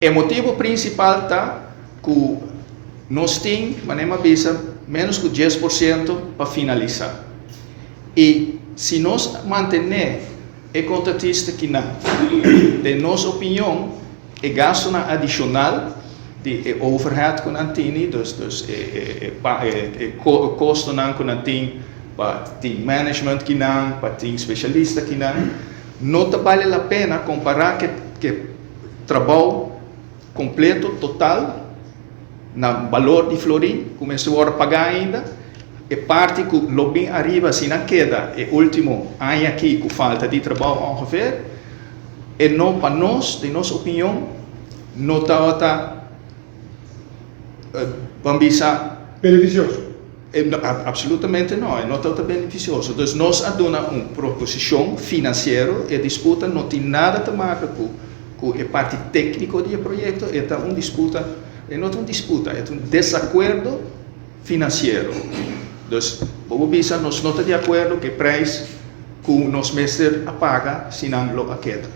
O motivo principal está que nós temos, menos que 10% para finalizar. E se nós manter o contratista que não, de nossa opinião, é gasto adicional de overhead que não tem, custo que não tem, para o management que não, para o especialista que não vale a pena comparar que trabalho completo, total, no valor de Florim, começou a pagar ainda, e parte que lo bem arriba, se não queda, o último ano aqui que falta de trabalho ongeveer, e não para nós, de nossa opinião, não está beneficioso. Absolutamente não está beneficioso. Então, nós damos uma proposição financeira e disputa não tem nada a ver com a parte técnica do projeto, é uma disputa, não é uma disputa, é um desacordo financeiro. Então, nós não estamos de acordo que o preço que nós mestres paga, se não lo queda.